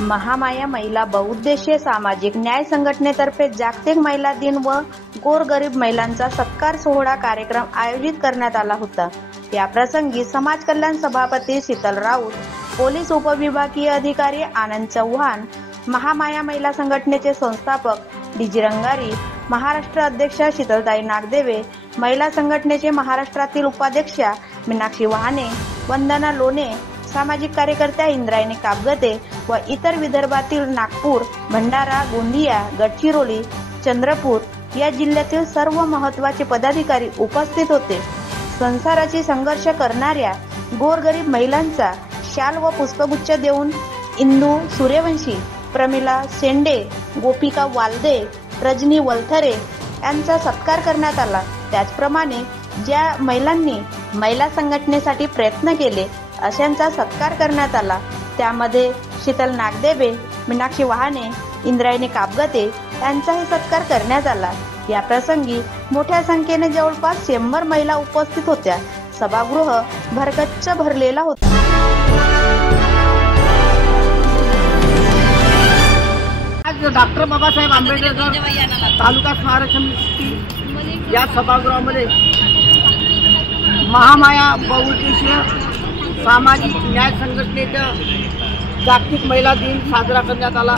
महामाया महिला बहुउद्देशीय सामाजिक न्याय संघटनेतर्फे जागतिक महिला दिन व गोरगरीब महिलांचा सत्कार सोहळा कार्यक्रम आयोजित करण्यात आला होता। या प्रसंगी समाज कल्याण सभापती शीतल राऊत, पोलीस उपविभागीय अधिकारी आनंद चव्हाण, महामाया महिला संघटनेचे संस्थापक डीजी रंगारी, महाराष्ट्र अध्यक्ष शीतलताई नागदेवे, महिला संघटनेचे महाराष्ट्रातील उपाध्यक्षा मीनाक्षी वाहने, वंदना लोणे, सामाजिक कार्यकर्त्या इंद्रायणी कापगते व इतर विदर्भातील नागपूर, भंडारा, गोंदिया, गडचिरोली, चंद्रपूर या जिल्ह्यातील सर्व महत्त्वाचे पदाधिकारी उपस्थित होते। संसाराची संघर्ष करणाऱ्या गोरगरीब महिलांचा शाल व पुष्पगुच्छ देऊन इंदू सूर्यवंशी, प्रमिला शेंडे, गोपिका वालदे, रजनी वलथरे यांचा सत्कार करण्यात आला। त्याचप्रमाणे ज्या महिलांनी महिला संघटनेसाठी प्रयत्न केले अशांचा सत्कार करण्यात आला। त्यामध्ये शीतल नागदेवे, मीनाक्षी वाहने, इंद्रायणी कापगते यांचाही सत्कार करण्यात आला। या प्रसंगी मोठ्या संख्येने जवळपास 100 महिला उपस्थित होत्या। सभागृह भरगच्च भरलेला होता। आज डॉक्टर बाबासाहेब आंबेडकर तालुका स्मारक समिती या सभागृहामध्ये महामाया बहुउद्देशीय सामाजिक न्याय संघटनेचा जागतिक महिला दिन साजरा करण्यात आला।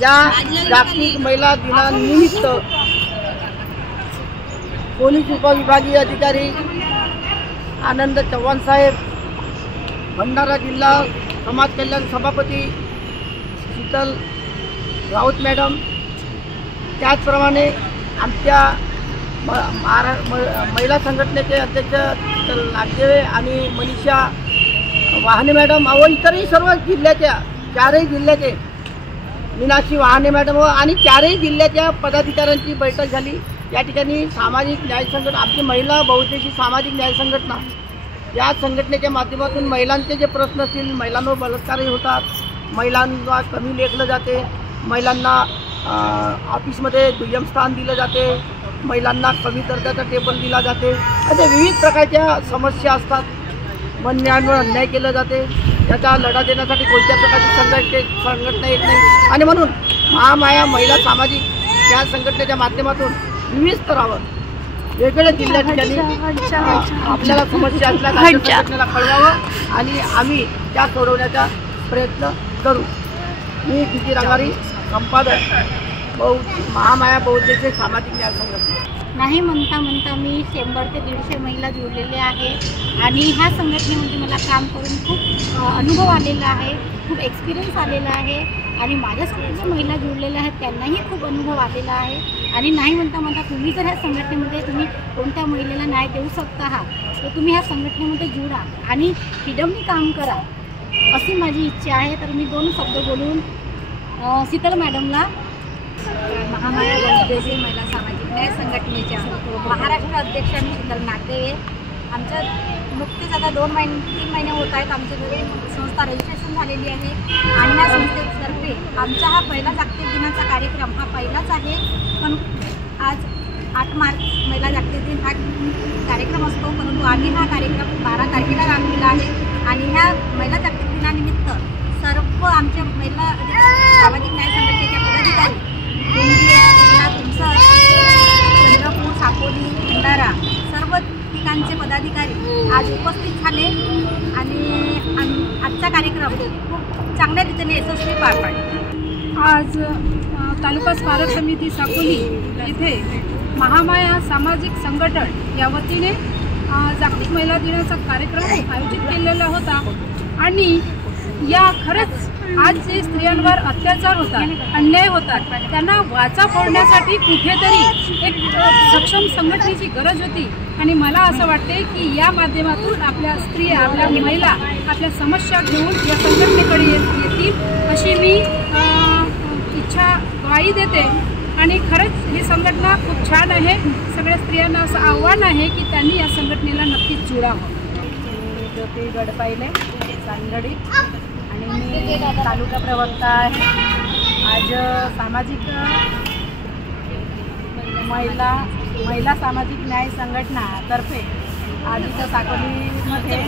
या जागतिक महिला दिनानिमित्त पोलीस उपविभागीय अधिकारी आनंद चव्हाण साहेब, भंडारा जिल्हा समाज कल्याण सभापती शीतल राऊत मॅडम, त्याचप्रमाणे आमच्या महिला संघटनेचे अध्यक्ष शीतल नागदेवे आणि मनीषा वाहने मॅडम व इतरही सर्व जिल्ह्याच्या 4ही जिल्ह्याचे मीनाक्षी वाहने मॅडम आणि 4ही जिल्ह्याच्या पदाधिकाऱ्यांची बैठक झाली। या ठिकाणी सामाजिक न्याय संघटना, आमची महिला बहुउद्देशीय सामाजिक न्याय संघटना, या संघटनेच्या माध्यमातून महिलांचे जे प्रश्न असतील, महिलांवर बलात्कारही होतात, महिलांना कमी लेखलं जाते, महिलांना ऑफिसमध्ये दुय्यम स्थान दिलं जाते, महिलांना कमी दर्जाचा टेबल दिला जाते, अशा विविध प्रकारच्या समस्या असतात। अन्यायांवर अन्याय केला जाते, त्याचा लढा देण्यासाठी कोणत्या प्रकारची संघटना येत नाही आणि म्हणून महामाया महिला सामाजिक त्या संघटनेच्या माध्यमातून विविध स्तरावर वेगवेगळ्या जिल्ह्या ठिकाणी आपल्याला समस्या असल्या संघटनेला कळवावं आणि आम्ही त्या सोडवण्याचा प्रयत्न करू। मी डीजी रंगारी, संपादक महामाया बहुउद्देशीय सामाजिक न्याय संघटना। नाही म्हणता मी 100 ते 150 महिला जोडलेले आहे आणि ह्या संघटनेमध्ये मला काम करून खूप अनुभव आलेला आहे, खूप एक्सपिरियन्स आलेला आहे आणि माझ्यासोबत जे महिला जोडलेल्या आहेत त्यांनाही खूप अनुभव आलेला आहे। आणि नाही म्हणता तुम्ही जर ह्या संघटनेमध्ये तुम्ही कोणत्या महिलेला न्याय देऊ शकता आहात तर तुम्ही ह्या संघटनेमध्ये जुळा आणि फ्रीडमनी काम करा अशी माझी इच्छा आहे। तर मी 2 शब्द बोलून शीतल मॅडमला महामाया बहुउद्देशीय महिला सामाजिक न्याय संघटनेच्या महाराष्ट्र अध्यक्ष आणि शीतल नागदेवे, आमच्या नुकतेच आता 3 महिने होत आहेत आमच्या संस्था रजिस्ट्रेशन झालेली आहे आणि या संस्थेतर्फे आमचा हा पहिला जागतिक दिनाचा कार्यक्रम हा पहिलाच आहे। पण आज 8 मार्च महिला जागतिक दिन हा कार्यक्रम असतो, परंतु आम्ही हा कार्यक्रम 12 तारखेला राबविला आहे आणि ह्या महिला जागतिक दिनानिमित्त सर्व आमच्या महिला सामाजिक न्याय संघटनेच्या पदाधिकारी चंद्रपूर, साकोली, भंडारा सर्व ठिकाणचे पदाधिकारी आज उपस्थित झाले आणि आजचा कार्यक्रम खूप चांगल्या रीतीने यशस्वी पार पाडला। आज तालुका स्मारक समिती साकोली येथे महामाया सामाजिक संघटन या वतीने जागतिक महिला दिनाचा कार्यक्रम आयोजित केलेला होता आणि या खरंच आज जे स्त्रियांवर अत्याचार होतात, अन्याय होतात, त्यांना वाचा फोडण्यासाठी कुठेतरी एक सक्षम संघटनेची गरज होती आणि मला असं वाटते की या माध्यमातून आपल्या स्त्रिया, आपल्या महिला आपल्या समस्या घेऊन या संघटनेकडे येतील अशी मी इच्छा ग्वाही देते। आणि खरंच ही संघटना खूप छान आहे। सगळ्या स्त्रियांना असं आव्हान आहे की त्यांनी या संघटनेला नक्कीच जुळावं। ज्योती गडपाईले सांगडी आणि मी तालुका प्रवक्ता आहे। आज सामाजिक महिला सामाजिक न्याय संघटनातर्फे आज इथं साकोलीमध्ये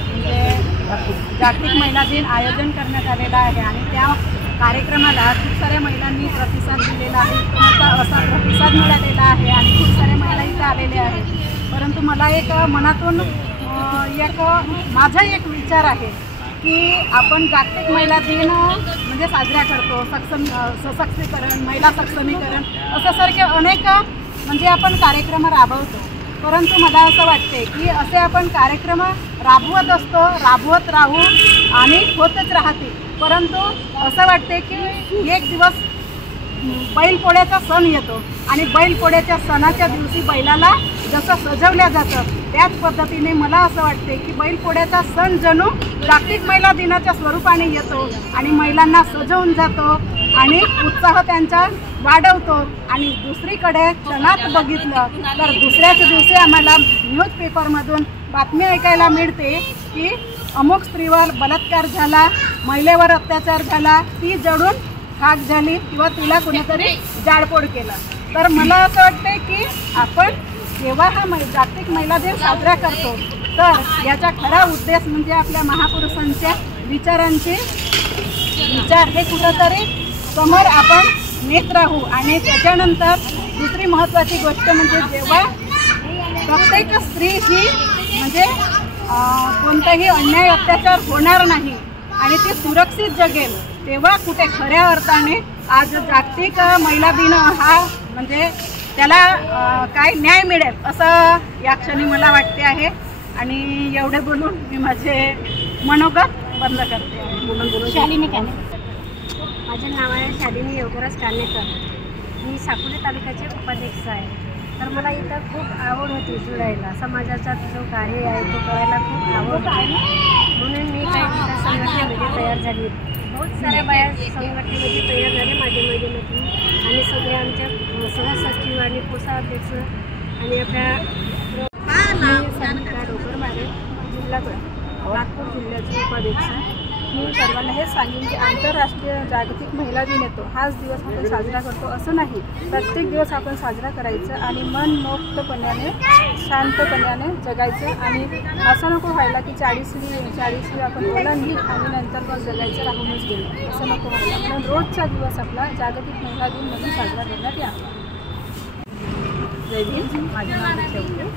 म्हणजे जागतिक महिला दिन आयोजन करण्यात आलेलं आहे आणि त्या कार्यक्रमाला खूप साऱ्या महिलांनी प्रतिसाद दिलेला आहे. असा प्रतिसाद मिळालेला आहे आणि खूप साऱ्या महिला इथे आलेल्या आहेत. परंतु मला एक मनातून माझा एक विचार आहे की आपण जागतिक महिला दिन म्हणजे साजरा करतो, सशक्तीकरण, महिला सक्षमीकरण असं सारखे अनेक म्हणजे आपण कार्यक्रम राबवतो. परंतु मला असं वाटते की असे आपण कार्यक्रम राबवत असतो, राबवत राहू आणि होतच राहते. परंतु असं वाटते की एक दिवस बैलपोळ्याचा सण येतो आणि बैलपोळ्याच्या सणाच्या दिवशी बैलाला जसं सजवल्या जातं त्याच पद्धतीने मला असं वाटते की बैलपोळ्याचा सण जणू जागतिक महिला दिनाच्या स्वरूपाने येतो आणि महिलांना सजवून जातो आणि उत्साह त्यांचा वाढवतो. आणि दुसरीकडे क्षणात बघितलं तर दुसऱ्याच दिवशी आम्हाला न्यूजपेपरमधून बातमी ऐकायला मिळते की अमुक स्त्रीवर बलात्कार झाला, महिलेवर अत्याचार झाला, ती जळून खाक झाली किंवा तिला कुणीतरी जाळपोळ केलं. तर मला असं वाटतं की आपण जेव्हा हा जागतिक महिला दिन साजरा करतो तर याचा खरा उद्देश म्हणजे आपल्या महापुरुषांच्या विचार हे कुठंतरी समोर आपण नेत राहू. आणि त्याच्यानंतर दुसरी महत्त्वाची गोष्ट म्हणजे जेव्हा प्रत्येक स्त्री ही म्हणजे कोणताही अन्याय अत्याचार होणार नाही आणि ती सुरक्षित जगेल तेव्हा कुठे खऱ्या अर्थाने आज जागतिक महिला दिन हा म्हणजे त्याला काय न्याय मिळेल असं या क्षणी मला वाटते आहे. आणि एवढे बोलून मी माझे मनोगत बंद करते. शालिनी काने. माझे नाव आहे शालिनी योगराज कानेकर. मी साकोली तालुक्याचे उपाध्यक्ष आहे. तर मला इथं खूप आवड होती जुळायला, समाजाचा जो कार्य आहे तो करायला खूप आवड होती. म्हणून मी काही त्या संघटनेमध्ये तयार झाली. बहुत साऱ्या बाया संघटनेमध्ये तयार झाले माझ्या माध्यमातून आणि सगळे आमच्या सहसचिव आणि कोषाध्यक्ष आणि आपल्या समिता डोकरमारे जिल्हा नागपूर जिल्ह्याचे उपाध्यक्ष. मी सर्वांना हेच सांगेन की आंतरराष्ट्रीय जागतिक महिला दिन येतो हाच दिवस आपण साजरा करतो असं नाही, प्रत्येक दिवस आपण साजरा करायचं आणि मन मोक्तपणाने शांतपणाने जगायचं. आणि असं नको व्हायला की 40वी आपण ओलांडली आणि नंतर मग जगायचं राहूनच गेलं, असं नको व्हायला. म्हणून रोजचा दिवस आपला जागतिक महिला दिन म्हणून साजरा करण्यात यावा. जय भीम. माझे नाव शेवटी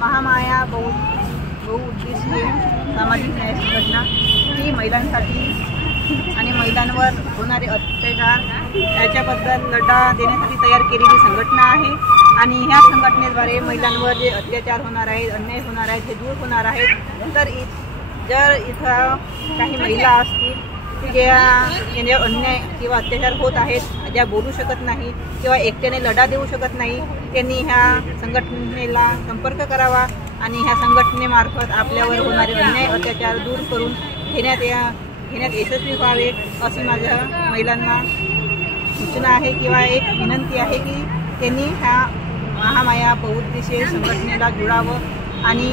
महामाया बहुउद्देशीय सामाजिक न्याय संघटना ही महिलांसाठी आणि महिलांवर होणारे अत्याचार याच्याबद्दल लढा देण्यासाठी तयार केलेली संघटना आहे. आणि ह्या संघटनेद्वारे महिलांवर जे अत्याचार होणार आहेत, अन्याय होणार आहेत हे दूर होणार आहेत. तर जर इथं काही महिला असतील की ज्या अन्याय किंवा अत्याचार होत आहेत, ज्या बोलू शकत नाही किंवा एकट्याने लढा देऊ शकत नाही, त्यांनी ह्या संघटनेला संपर्क करावा आणि ह्या संघटनेमार्फत आपल्यावर होणारे अन्याय अत्याचार दूर करून घेण्यात यशस्वी व्हावे अशी माझ्या महिलांना सूचना आहे किंवा एक विनंती आहे की त्यांनी ह्या महामाया बहुउद्देशीय संघटनेला जुळावं आणि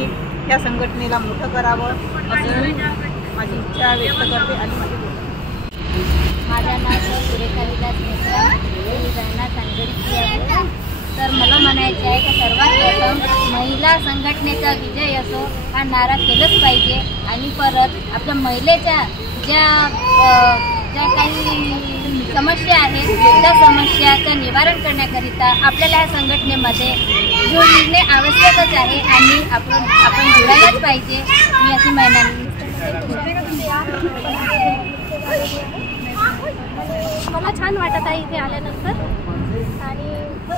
ह्या संघटनेला मोठं करावं असं माझी इच्छा व्यक्त करते. आणि माझं नाव सुरेखा विलास मिश्रा, मी जालना सांगलीची आहे. तर मला म्हणायचं आहे की सर्वात प्रथम महिला संघटनेचा विजय असो हा नारा केलंच पाहिजे. आणि परत आपल्या महिलेच्या ज्या काही समस्या आहेत त्या समस्याचं निवारण करण्याकरिता आपल्याला ह्या संघटनेमध्ये जुळणे आवश्यकच आहे आणि आपण जुळायलाच पाहिजे. मी अशी महिलांनी मला छान वाटत आहे इथे आल्यानंतर. आणि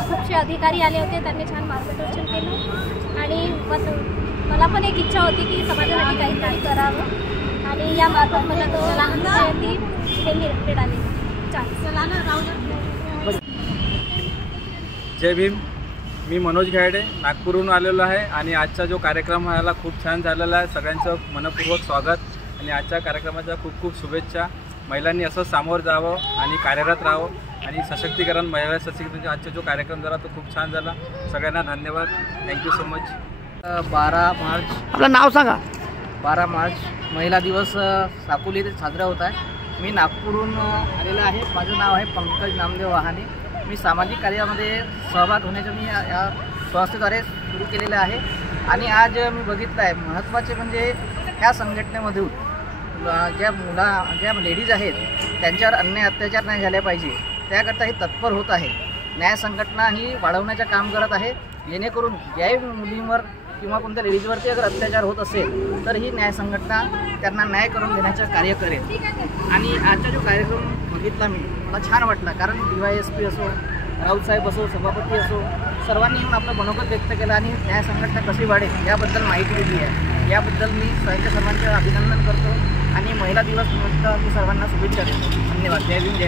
खूपसे अधिकारी आले होते, त्यांनी छान मार्गदर्शन केलं. आणि मला पण एक इच्छा होती की समाजासाठी काहीतरी करावं आणि या मार्फत मला तो लहानपणी हे मिळाले. जय भीम. मी मनोज घायडे नागपूरहून आलेलो आहे आणि आजचा जो कार्यक्रम व्हायला खूप छान झालेला आहे. सगळ्यांचं मनपूर्वक स्वागत आणि आजच्या कार्यक्रमाच्या खूप खूप शुभेच्छा. महिलांनी असं सामोरं जावं आणि कार्यरत राहावं आणि सशक्तीकरण, महिला सशक्तीकरणाचा आजचा जो कार्यक्रम झाला तो खूप छान झाला. सगळ्यांना धन्यवाद. Thank you so much. 12 मार्च आपलं नाव सांगा. 12 मार्च महिला दिवस साकोली येथे साजरा होत आहे. मी नागपूरहून आलेलो आहे. माझं नाव आहे पंकज नामदेव वहाने. मी सामाजिक कार्यामध्ये सहभाग होण्याचं मी या संस्थेद्वारे सुरू केलेलं आहे. आणि आज मी बघितलं आहे महत्त्वाचे म्हणजे ह्या संघटनेमधून ज्या लेडीज आहेत त्यांच्यावर अन्याय अत्याचार नाही झाले पाहिजे त्याकरता ही तत्पर होत आहे. न्याय संघटना ही वाढवण्याचं काम करत आहे, जेणेकरून ज्याही मुलींवर किंवा कोणत्या लेडीजवरती अगर अत्याचार होत असेल तर ही न्याय संघटना त्यांना न्याय करून देण्याचं कार्य करेल. आणि आजचा जो कार्यक्रम बघितला मला छान वाटला, कारण DYSP असो, राऊतसाहेब असो, सभापती असो, सर्वांनी येऊन आपलं मनोगत व्यक्त केलं आणि न्याय संघटना कशी वाढेल याबद्दल माहिती दिली आहे. याबद्दल मी सर्वांचे अभिनंदन करतो आणि महिला दिवस निमित्त मी सर्वांना शुभेच्छा देतो. धन्यवाद. जय भीम, जय